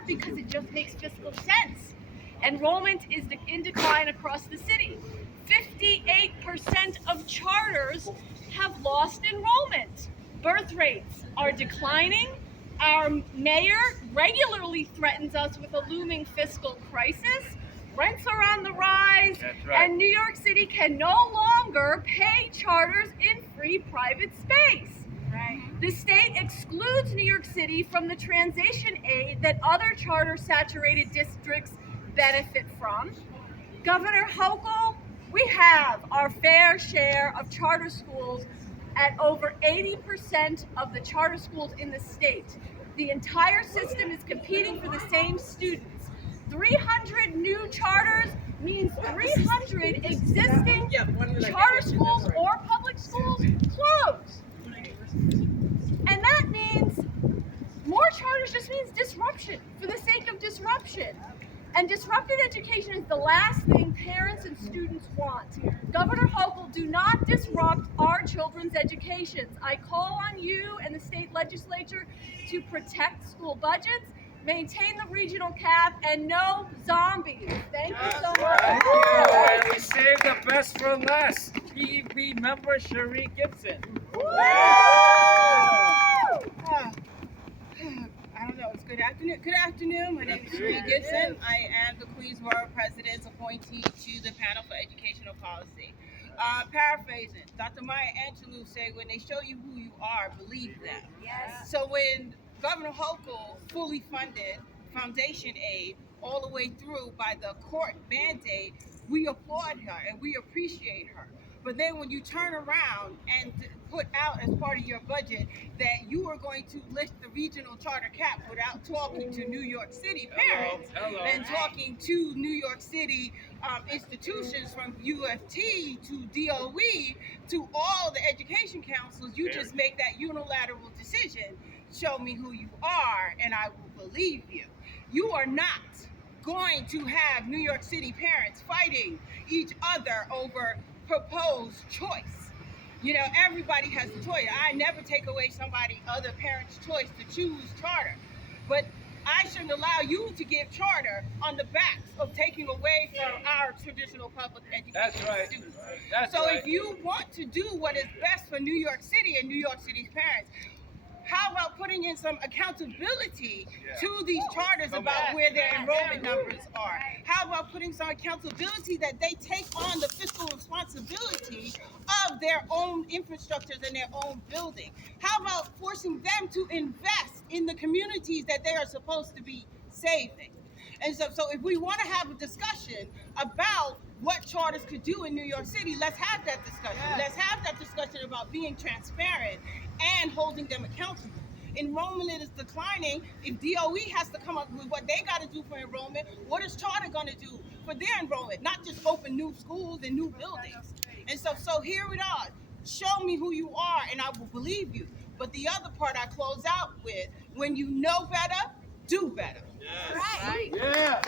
cap because it just makes fiscal sense. Enrollment is in decline across the city. 58% of charters have lost enrollment. Birth rates are declining. Our mayor regularly threatens us with a looming fiscal crisis. Rents are on the rise, and New York City can no longer pay charters in free private space. Right. The state excludes New York City from the transition aid that other charter-saturated districts benefit from. Governor Hochul, we have our fair share of charter schools at over 80% of the charter schools in the state. The entire system is competing for the same students. 300 new charters means 300 existing charter schools or public schools close. And that means more charters just means disruption for the sake of disruption. And disrupted education is the last thing parents and students want. Governor Hochul, do not disrupt our children's educations. I call on you and the state legislature to protect school budgets, maintain the regional cap, and no zombies. Thank you so much. Thank you. And we saved the best for last. PEP member Cherie Gibson. I don't know. It's good afternoon. Good afternoon. My name is Cherie Gibson. I am the Queensborough President's appointee to the Panel for Educational Policy. Paraphrasing, Dr. Maya Angelou said, when they show you who you are, believe them. Yes. So when Governor Hochul fully funded foundation aid all the way through by the court mandate, we applaud her and we appreciate her. But then when you turn around and put out as part of your budget that you are going to lift the regional charter cap without talking to New York City parents and talking to New York City institutions from UFT to DOE to all the education councils, you just make that unilateral decision. Show me who you are and I will believe you. You are not going to have New York City parents fighting each other over proposed choice. You know, everybody has a choice. I never take away other parent's choice to choose charter, but I shouldn't allow you to give charter on the backs of taking away from our traditional public education students. So if you want to do what is best for New York City and New York City's parents, how about putting in some accountability to these charters about where their enrollment numbers are? How about putting some accountability that they take on the fiscal responsibility of their own infrastructures and their own building? How about forcing them to invest in the communities that they are supposed to be saving? And so if we want to have a discussion about what charters could do in New York City, let's have that discussion. Let's have that discussion about being transparent and holding them accountable. Enrollment is declining. If DOE has to come up with what they got to do for enrollment, what is charter going to do for their enrollment? Not just open new schools and new buildings. And so here it is. Show me who you are and I will believe you. But the other part I close out with, when you know better, do better. Yes. Right. Yeah.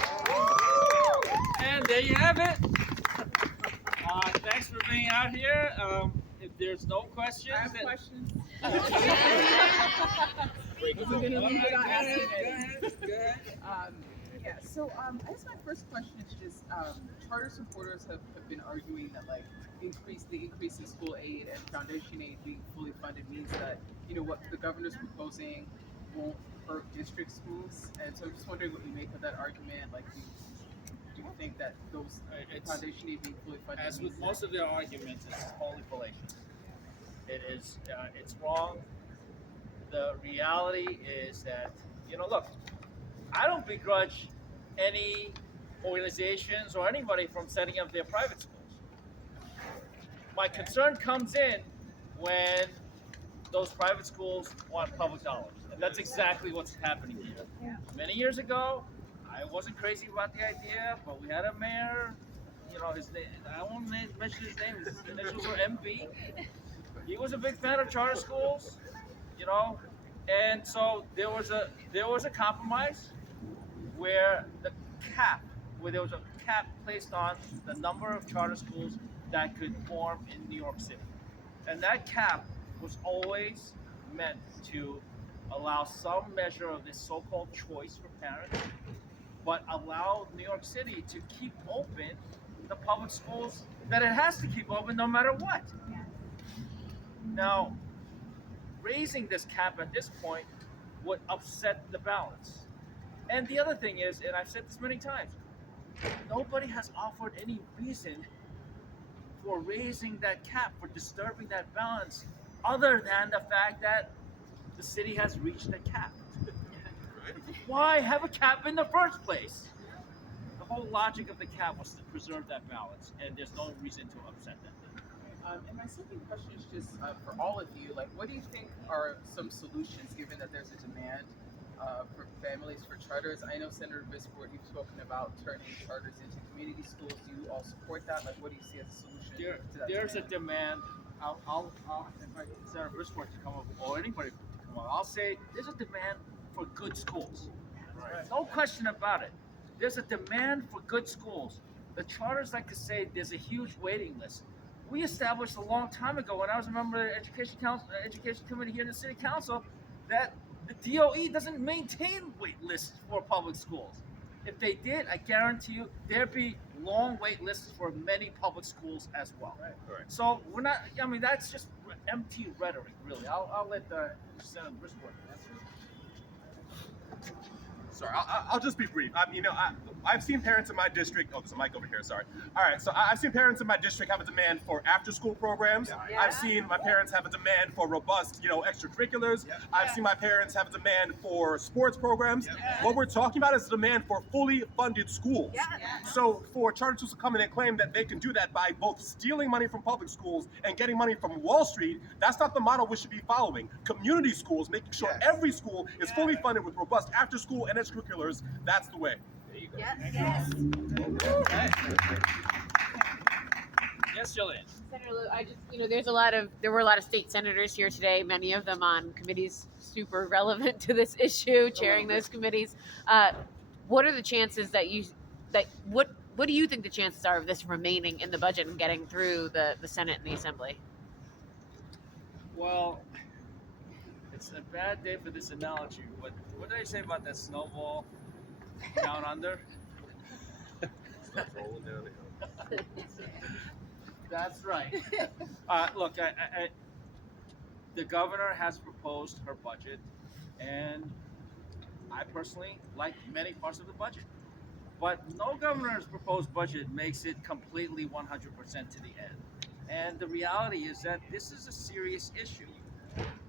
And there you have it. Thanks for being out here. If there's no questions, I have questions. I guess my first question is just charter supporters have been arguing that like the increase in school aid and foundation aid being fully funded means that what the governor's proposing won't hurt district schools, and so I'm just wondering what you make of that argument. Like, do you think that those foundation aid being fully funded? As with most of their arguments, it's wholly fallacious. It's wrong. The reality is that, look, I don't begrudge any organizations or anybody from setting up their private schools. My concern comes in when those private schools want public dollars. And that's exactly what's happening here. Yeah. Many years ago, I wasn't crazy about the idea, but we had a mayor, his name, I won't mention his name, his initials were MB. He was a big fan of charter schools, and so there was a compromise where there was a cap placed on the number of charter schools that could form in New York City. And that cap was always meant to allow some measure of this so-called choice for parents, but allow New York City to keep open the public schools that it has to keep open no matter what. Now, raising this cap at this point would upset the balance. And the other thing is, and I've said this many times, nobody has offered any reason for raising that cap, for disturbing that balance, other than the fact that the city has reached a cap. Why have a cap in the first place? The whole logic of the cap was to preserve that balance, and there's no reason to upset that. And my second question is just for all of you, like, what do you think are some solutions, given that there's a demand for families for charters? I know Senator Brisport, you've spoken about turning charters into community schools. Do you all support that? Like, what do you see as a solution to that There's demand? a demand. I'll invite Senator Brisport to come up, or anybody to come up. I'll say there's a demand for good schools. Right. No question about it. There's a demand for good schools. The charters like to say there's a huge waiting list. We established a long time ago when I was a member of the Education Committee here in the City Council that the DOE doesn't maintain wait lists for public schools. If they did, I guarantee you there'd be long wait lists for many public schools as well. Right. So we're not. I mean, that's just empty rhetoric, really. I'll let Senator Brisport answer. Sorry, I'll just be brief. I've seen parents in my district. Oh, there's a mic over here. Sorry. All right, so I've seen parents in my district have a demand for after-school programs. Yeah. I've seen my parents have a demand for robust, extracurriculars. Yeah. I've seen my parents have a demand for sports programs. Yeah. What we're talking about is a demand for fully funded schools. Yeah. So for charter schools to come in and claim that they can do that by both stealing money from public schools and getting money from Wall Street, that's not the model we should be following. Community schools, making sure every school is fully funded with robust after-school and extracurriculars, that's the way. There you go. Yes. Yes, Jillian. Senator Liu, there were a lot of state senators here today, many of them on committees super relevant to this issue, chairing those committees. What are the chances what do you think the chances are of this remaining in the budget and getting through the Senate and the Assembly? Well, it's a bad day for this analogy, but what did I say about that snowball down under? Rolling down the hill. That's right. Look, the governor has proposed her budget, and I personally like many parts of the budget. But no governor's proposed budget makes it completely 100% to the end. And the reality is that this is a serious issue.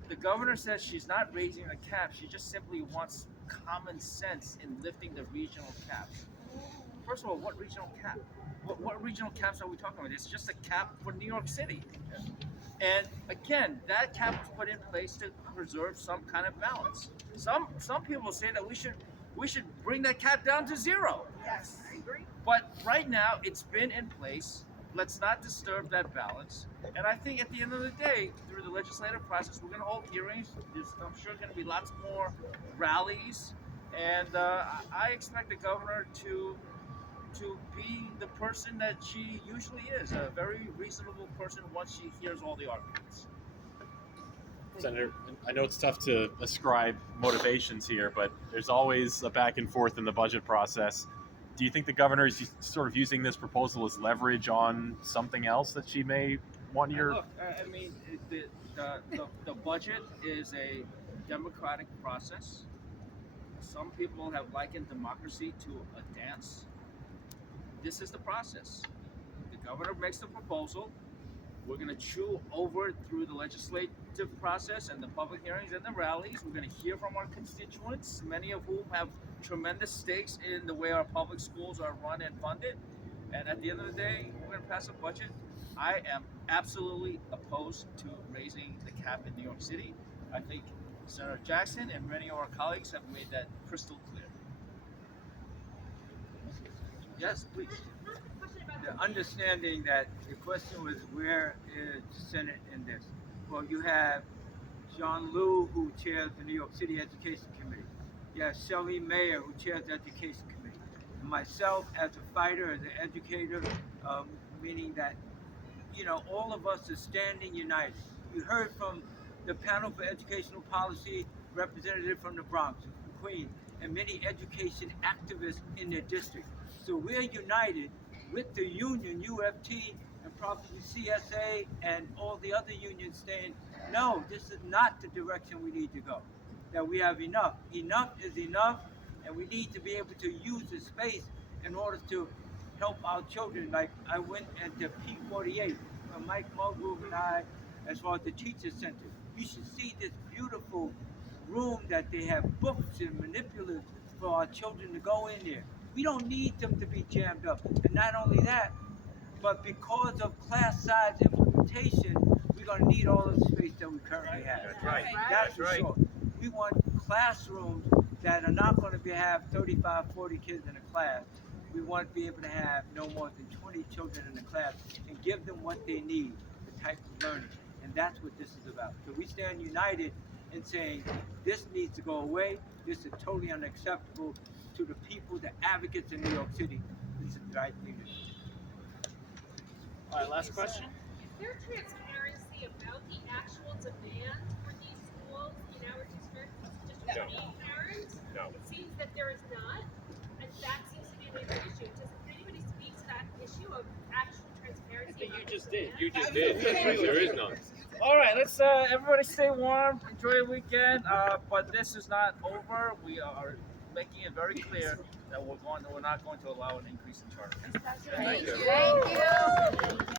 The governor says she's not raising the cap, she just simply wants common sense in lifting the regional caps. First of all, what regional cap? What regional caps are we talking about? It's just a cap for New York City. And again, that cap was put in place to preserve some kind of balance. Some people say that we should bring that cap down to zero. Yes, I agree. But right now, it's been in place. Let's not disturb that balance. And I think at the end of the day, through the legislative process, we're going to hold hearings. I'm sure going to be lots more rallies. And I expect the governor to be the person that she usually is, a very reasonable person once she hears all the arguments. Senator, I know it's tough to ascribe motivations here, but there's always a back and forth in the budget process. Do you think the governor is sort of using this proposal as leverage on something else that she may want your... Look, I mean, the budget is a democratic process. Some people have likened democracy to a dance. This is the process. The governor makes the proposal. We're going to chew over it through the legislative process and the public hearings and the rallies. We're going to hear from our constituents, many of whom have tremendous stakes in the way our public schools are run and funded. And at the end of the day, we're going to pass a budget. I am absolutely opposed to raising the cap in New York City. I think Senator Jackson and many of our colleagues have made that crystal clear. Yes, please. The understanding that the question was, where is the Senate in this? Well, you have John Liu, who chairs the New York City Education Committee. You have Shelley Mayer, who chairs the Education Committee. And myself, as a fighter, as an educator, meaning that, all of us are standing united. You heard from the panel for educational policy representative from the Bronx, from Queens, and many education activists in their district. So we're united with the union, UFT, and probably CSA, and all the other unions saying, no, this is not the direction we need to go. That we have enough. Enough is enough, and we need to be able to use the space in order to help our children. Like I went into P48, Mike Mulgrew and I, as far as the teacher center. You should see this beautiful room that they have books and manipulatives for our children to go in there. We don't need them to be jammed up. And not only that, but because of class size implementation, we're going to need all of the space that we currently have. That's right. That's for sure. We want classrooms that are not going to have 35, 40 kids in a class. We want to be able to have no more than 20 children in a class and give them what they need, the type of learning. And that's what this is about. So we stand united in saying this needs to go away. This is totally unacceptable to the people, the advocates in New York City. This is the right thing to do. All right, last question. Is there transparency about the actual demand for these schools in our district? Just No. being parents? No. It seems that there is not, and that seems to be a major issue. Does anybody speak to that issue of actual transparency? I think you about just the did. demand? You just did. There is none. All right, let's everybody stay warm, enjoy the weekend. But this is not over. We are making it very clear that we're not going to allow an increase in charter. Thank you.